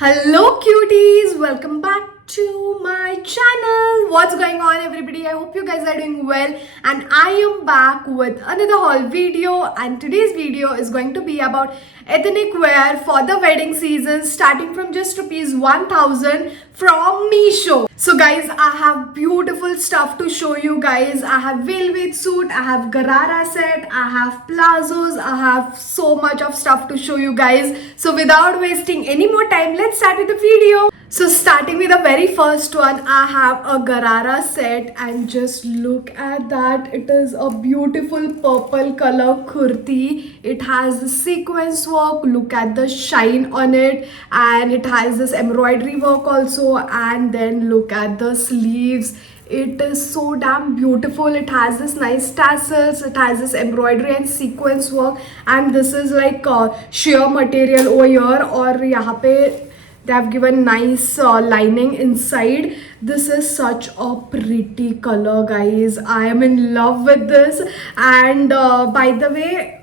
Hello cuties, welcome back to my channel. What's going on everybody? I hope you guys are doing well and I am back with another haul video, and today's video is going to be about ethnic wear for the wedding season starting from just rupees 1000 from Meesho. So guys, I have beautiful stuff to show you guys. I have velvet suit, I have Garara set, I have plazos, I have so much of stuff to show you guys. So without wasting any more time, let's start with the video. So starting with the very first one, I have a Garara set, and just look at that. It is a beautiful purple color kurti. It has the sequence work. Look at the shine on it, and it has this embroidery work also. And then look at the sleeves. It is so damn beautiful. It has this nice tassels, it has this embroidery and sequence work, and this is like sheer material over here, or yahan pe they have given nice lining inside. This is such a pretty color, guys. I am in love with this. And by the way,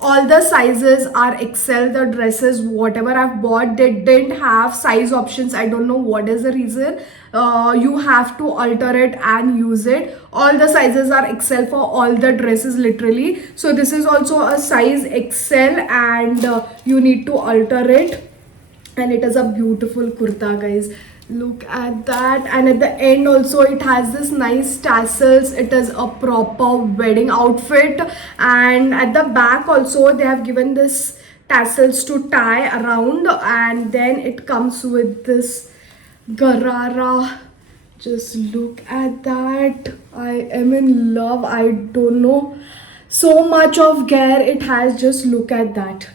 all the sizes are XL. The dresses whatever I've bought, they didn't have size options. I don't know what is the reason. You have to alter it and use it. All the sizes are XL for all the dresses, literally. So this is also a size XL, and you need to alter it. And it is a beautiful kurta, guys. Look at that. And at the end also, it has this nice tassels. It is a proper wedding outfit. And at the back also, they have given this tassels to tie around, and then it comes with this Garara. Just look at that. I am in love. I don't know, so much of gear it has. Just look at that.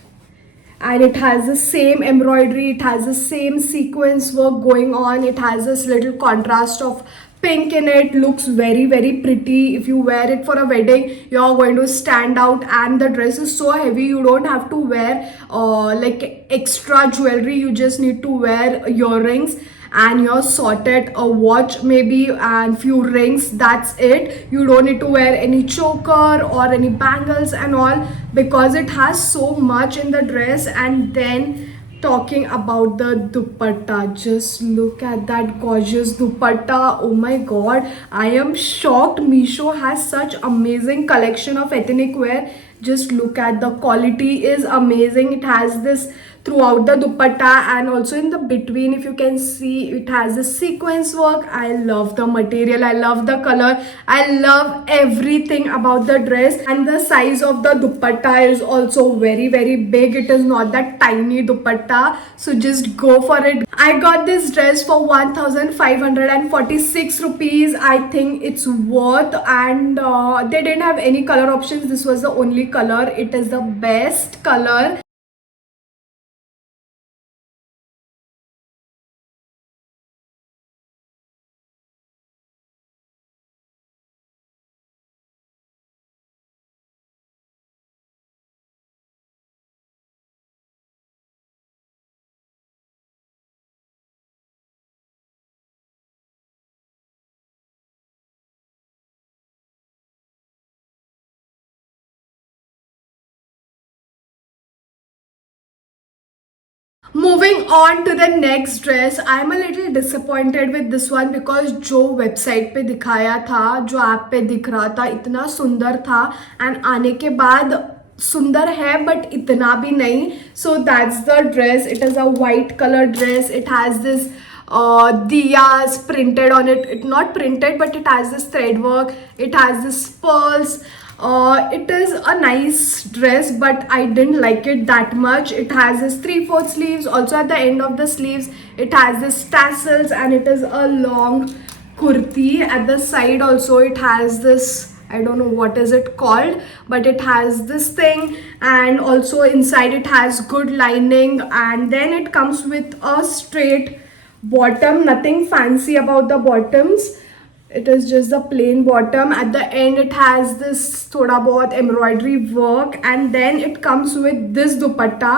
And it has the same embroidery, it has the same sequence work going on. It has this little contrast of pink in it. Looks very pretty. If you wear it for a wedding, you're going to stand out. And the dress is so heavy, you don't have to wear like extra jewelry. You just need to wear earrings, and you're sorted. A watch maybe and few rings, that's it. You don't need to wear any choker or any bangles and all, because it has so much in the dress. And then talking about the dupatta, just look at that gorgeous dupatta. Oh my god, I am shocked. Meesho has such amazing collection of ethnic wear. Just look at the quality is amazing. It has this throughout the dupatta, and also in the between, if you can see, it has the sequence work. I love the material, I love the color, I love everything about the dress. And the size of the dupatta is also very big. It is not that tiny dupatta, so just go for it. I got this dress for 1546 rupees. I think it's worth. And they didn't have any color options. This was the only color. It is the best color. Moving on to the next dress, I am a little disappointed with this one, because जो website पे दिखाया था, जो app पे दिख रहा था, इतना सुंदर था, एंड आने के बाद सुंदर है बट इतना भी नहीं. So that's the dress. It is a white color dress. It has this diyas printed on it. It not printed, but it has this thread work. It has this pearls. It is a nice dress, but I didn't like it that much. It has this 3/4 sleeves. Also at the end of the sleeves, it has this tassels, and it is a long kurti. At the side also, it has this, I don't know what is it called, but it has this thing. And also inside it has good lining. And then it comes with a straight bottom. Nothing fancy about the bottoms. It is just the plain bottom. At the end it has this thoda bahut embroidery work, and then it comes with this dupatta.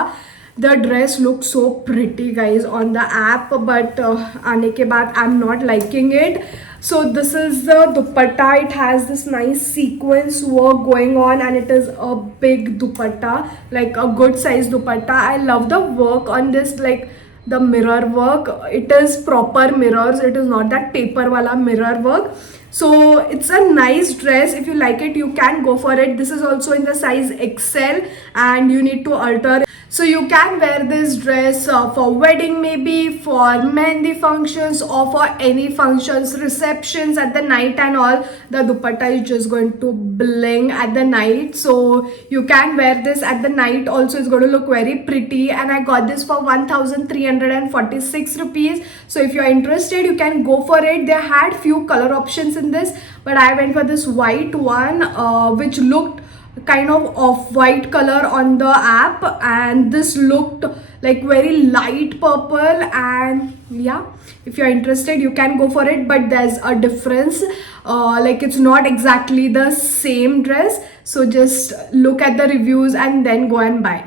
The dress looks so pretty, guys, on the app, but aane ke baad I'm not liking it. So this is the dupatta. It has this nice sequence work going on, and it is a big dupatta, like a good size dupatta. I love the work on this, like the mirror work. It is proper mirrors, it is not that paper wala mirror work. So it's a nice dress. If you like it, you can go for it. This is also in the size XL and you need to alter. So you can wear this dress for wedding, maybe for mehndi functions or for any functions, receptions at the night and all. The dupatta is just going to bling at the night. So you can wear this at the night also. It's going to look very pretty. And I got this for 1346 rupees. So if you're interested, you can go for it. They had few color options in this, but I went for this white one, which looked kind of off-white color on the app, and this looked like very light purple. And yeah, if you're interested, you can go for it, but there's a difference. Like it's not exactly the same dress, so just look at the reviews and then go and buy.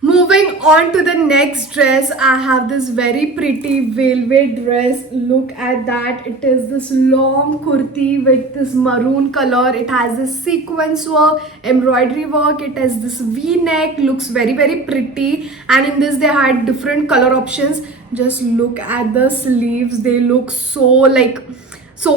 Moving on to the next dress, I have this very pretty velvet dress. Look at that. It is this long kurti with this maroon color. It has this sequence work, embroidery work. It has this V-neck. Looks very, very pretty. And in this, they had different color options. Just look at the sleeves. They look so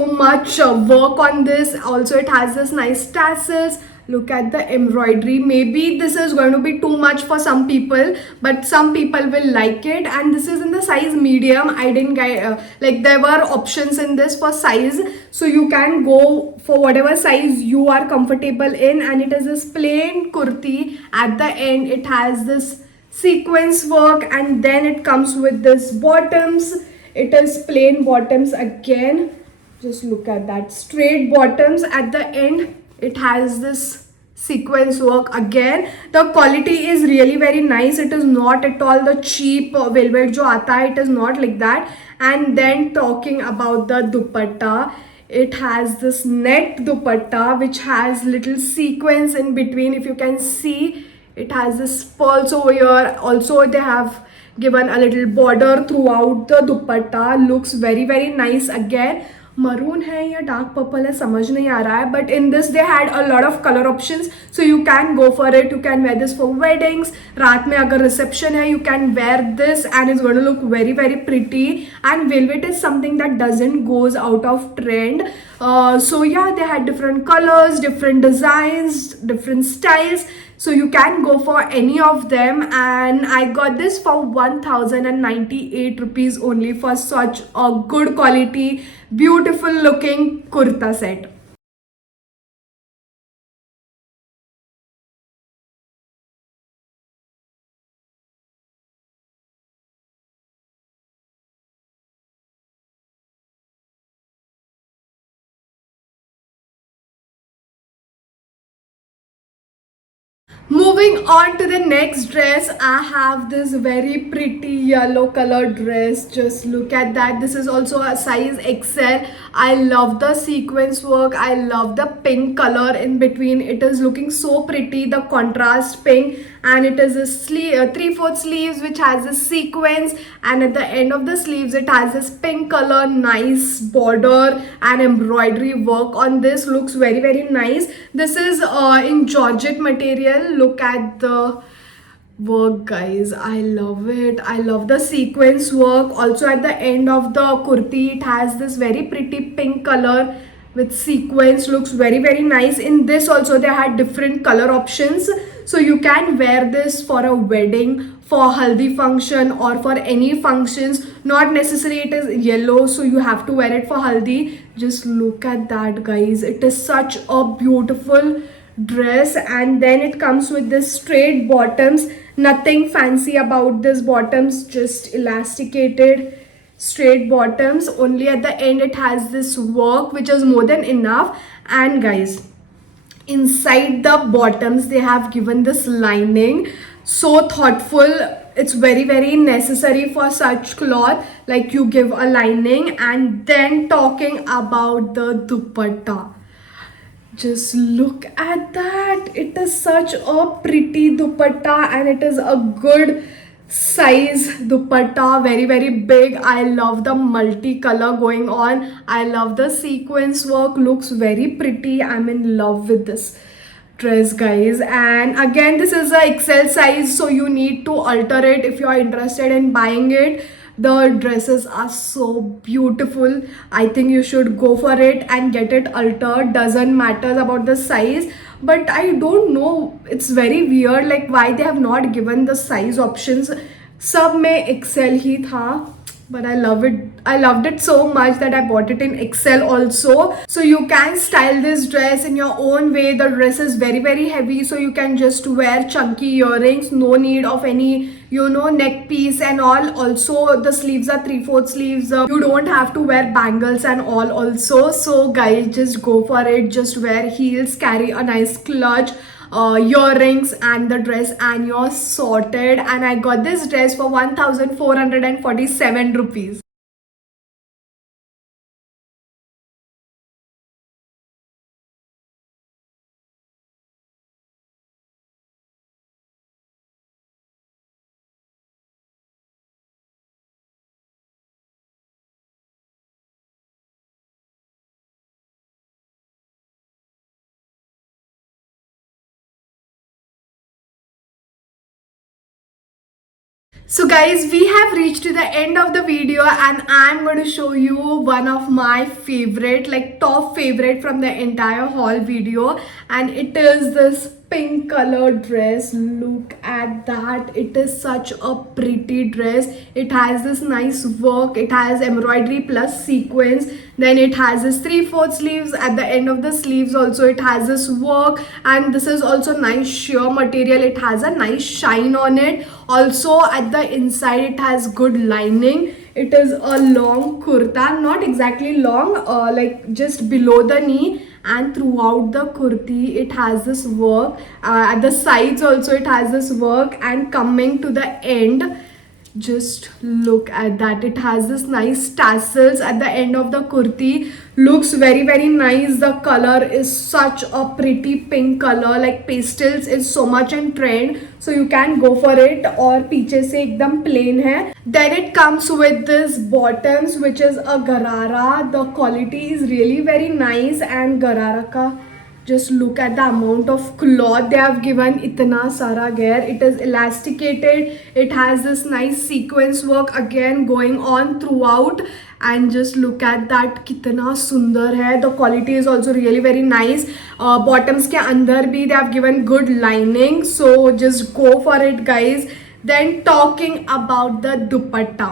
much work on this. Also, it has this nice tassels. Look at the embroidery. Maybe this is going to be too much for some people, but some people will like it. And this is in the size medium. I didn't get like there were options in this for size, so you can go for whatever size you are comfortable in. And it is this plain kurti. At the end, it has this sequence work, and then it comes with this bottoms. It is plain bottoms again. Just look at that, straight bottoms. At the end, it has this sequence work again. The quality is really very nice. It is not at all the cheap velvet jo aata hai. It is not like that. And then talking about the dupatta, it has this net dupatta which has little sequence in between. If you can see, it has this pearls over here. Also, they have given a little border throughout the dupatta. Looks very, very nice again. Maroon है या dark purple है समझ नहीं आ रहा है, but in this they had a lot of color options, so you can go for it. You can wear this for weddings. रात में अगर reception है, you can wear this and it's going to look very, very pretty. And velvet is something that doesn't goes out of trend. So yeah, they had different colors, different designs, different styles. So you can go for any of them, and I got this for 1098 rupees only for such a good quality, beautiful looking kurta set. Moving on to the next dress, I have this very pretty yellow color dress. Just look at that. This is also a size XL. I love the sequence work. I love the pink color in between. It is looking so pretty, the contrast pink. And it is a sleeve, 3/4 sleeves which has a sequence, and at the end of the sleeves it has this pink color, nice border and embroidery work on this. Looks very, very nice. This is in georgette material. Look at the work, guys. I love it. I love the sequence work. Also at the end of the kurti, it has this very pretty pink color with sequence. Looks very, very nice. In this also they had different color options, so you can wear this for a wedding, for haldi function, or for any functions. Not necessary it is yellow, so you have to wear it for haldi. Just look at that, guys. It is such a beautiful dress. And then it comes with this straight bottoms. Nothing fancy about this bottoms, just elasticated straight bottoms. Only at the end it has this work, which is more than enough. And guys, inside the bottoms they have given this lining, so thoughtful. It's very very necessary for such cloth, like you give a lining. And then talking about the dupatta, just look at that. It is such a pretty dupatta and it is a good size dupatta, very very big. I love the multicolor going on. I love the sequence work, looks very pretty. I'm in love with this dress, guys. And again, this is a XL size, so you need to alter it if you are interested in buying it. The dresses are so beautiful. I think you should go for it and get it altered. Doesn't matter about the size, but I don't know, it's very weird like why they have not given the size options. सब में XL ही था, but I love it. I loved it so much that I bought it in XL also. So you can style this dress in your own way. The dress is very very heavy, so you can just wear chunky earrings. No need of any, you know, neck piece and all. Also the sleeves are 3/4 sleeves. You don't have to wear bangles and all also. So guys, just go for it. Just wear heels, carry a nice clutch, earrings and the dress, and you're sorted. And I got this dress for 1447 rupees. So guys, we have reached to the end of the video and I'm going to show you one of my favorite, like top favorite from the entire haul video, and it is this pink color dress. Look at that. It is such a pretty dress. It has this nice work. It has embroidery plus sequins. Then it has this 3/4 sleeves. At the end of the sleeves also it has this work, and this is also nice sheer material. It has a nice shine on it. Also at the inside it has good lining. It is a long kurta, not exactly long, like just below the knee, and throughout the kurti it has this work. At the sides also it has this work, and coming to the end, just look at that. It has this nice tassels at the end of the kurti. Looks very very nice. The color is such a pretty pink color, like pastels is so much in trend, so you can go for it. Or पीछे से एकदम plain है. Then it comes with this bottoms, which is a garara. The quality is really very nice, and garara ka, just look at the amount of cloth they have given. Itna sara gear. It is elasticated. It has this nice sequence work again going on throughout. And just look at that, kitna sundar hai. The quality is also really very nice. Bottoms ke andar bhi they have given good lining, so just go for it, guys. Then talking about the dupatta,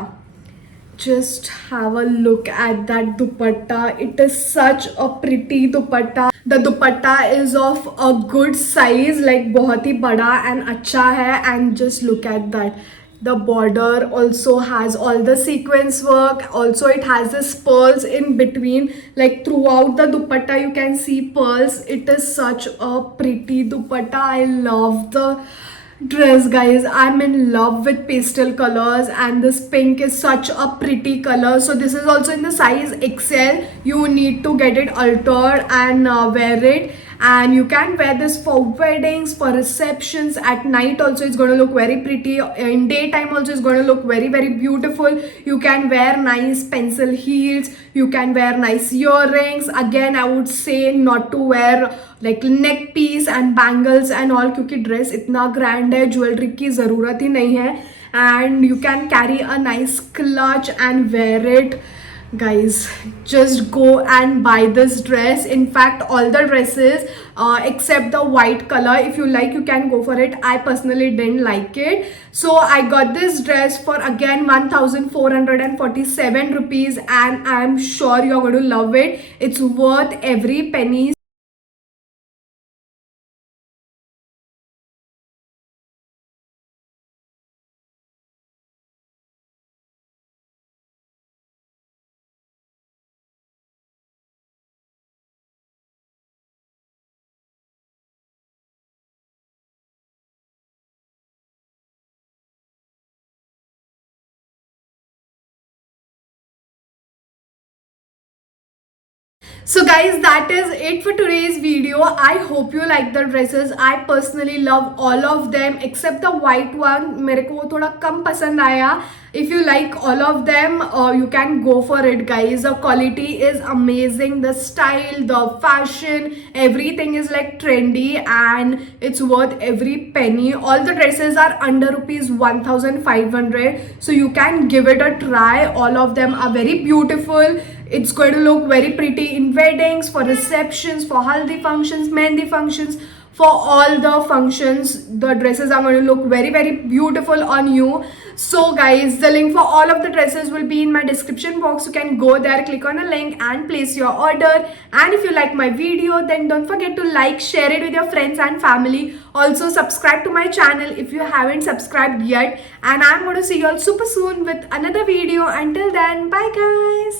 just have a look at that dupatta. It is such a pretty dupatta. The dupatta is of a good size, like बहुत ही बड़ा and अच्छा है. And just look at that. The border also has all the sequence work. Also it has this pearls in between, like throughout the dupatta you can see pearls. It is such a pretty dupatta. I love the dress, guys. I'm in love with pastel colors, and this pink is such a pretty color. So this is also in the size XL. You need to get it altered and wear it. And you can wear this for weddings, for receptions. At night also it's going to look very pretty. In daytime also it's going to look very very beautiful. You can wear nice pencil heels. You can wear nice earrings. Again, I would say not to wear like neck piece and bangles and all, क्योंकि dress इतना grand है, jewellery की ज़रूरत ही नहीं है. And you can carry a nice clutch and wear it. Guys, just go and buy this dress. In fact, all the dresses except the white color, if you like you can go for it. I personally didn't like it, so I got this dress for again 1447 rupees, and I'm sure you're going to love it. It's worth every penny. So guys, that is it for today's video. I hope you like the dresses. I personally love all of them except the white one. मेरे को वो थोड़ा कम पसंद आया. If you like all of them, you can go for it, guys. The quality is amazing. The style, the fashion, everything is like trendy and it's worth every penny. All the dresses are under rupees 1500, so you can give it a try. All of them are very beautiful. It's going to look very pretty in weddings, for receptions, for haldi functions, mehndi functions, for all the functions. The dresses are going to look very, very beautiful on you. So guys, the link for all of the dresses will be in my description box. You can go there, click on the link and place your order. And if you like my video, then don't forget to like, share it with your friends and family. Also subscribe to my channel if you haven't subscribed yet. And I'm going to see you all super soon with another video. Until then, bye guys.